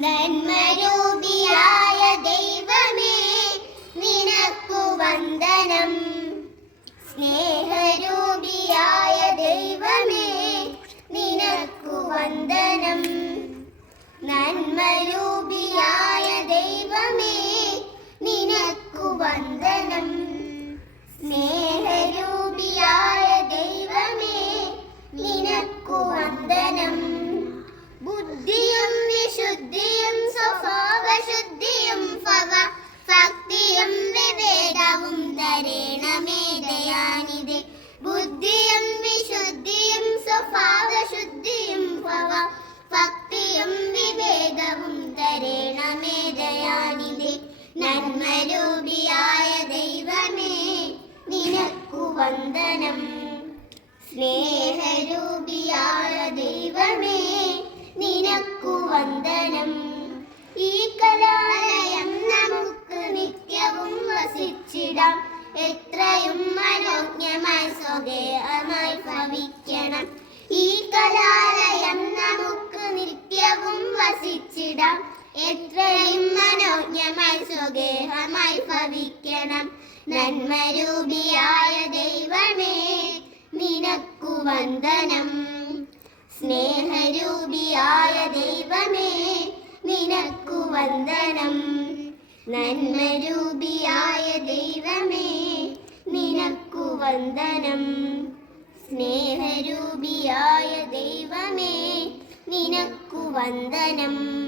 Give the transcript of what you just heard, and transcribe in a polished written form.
നന്മരൂപിയായ ദൈവമേ നിനക്കു വന്ദനം. സ്നേഹരൂപിയായ ദൈവമേ നിനക്കു വന്ദനം. നന്മരൂപിയായ ദൈവമേ നിനക്കു വന്ദനം. സ്നേഹരൂപിയായ ദൈവമേ നിനക്കു വന്ദനം. ബുദ്ധിയും വിശുദ്ധിയും സ്വഭാവശുദ്ധിയും ഭക്തിയും വിവേകവും തരേണമേ ദയാനിധേ. ബുദ്ധിയും വിശുദ്ധിയും സ്വഭാവശുദ്ധിയും ഭക്തിയും വിവേകവും തരേണമേ ദയാനിധേ. നന്മരൂപിയായ ദൈവമേ നിനക്കു വന്ദനം. സ്നേഹരൂപിയായ ദൈവമേ നിനക്കു വന്ദനം. ഈ കലാലയം നമുക്ക് നിത്യവും വസിച്ചിടാം. എത്രയും മനോജ്ഞമായി സ്വകേയമായി ഭവിക്കണം. ഈ കലാലയം നമുക്ക് നിത്യവും വസിച്ചിടാം. എത്രയും മനോജ്ഞമായി സ്വകേയമായി ഭവിക്കണം. നന്മരൂപിയായ ദൈവമേ നിനക്കു വന്ദനം. സ്നേഹരൂപിയായ ദൈവമേ നിനക്കു വന്ദനം. നന്മരൂപിയായ ദൈവമേ നിനക്കു വന്ദനം. സ്നേഹരൂപിയായ ദൈവമേ നിനക്കു വന്ദനം.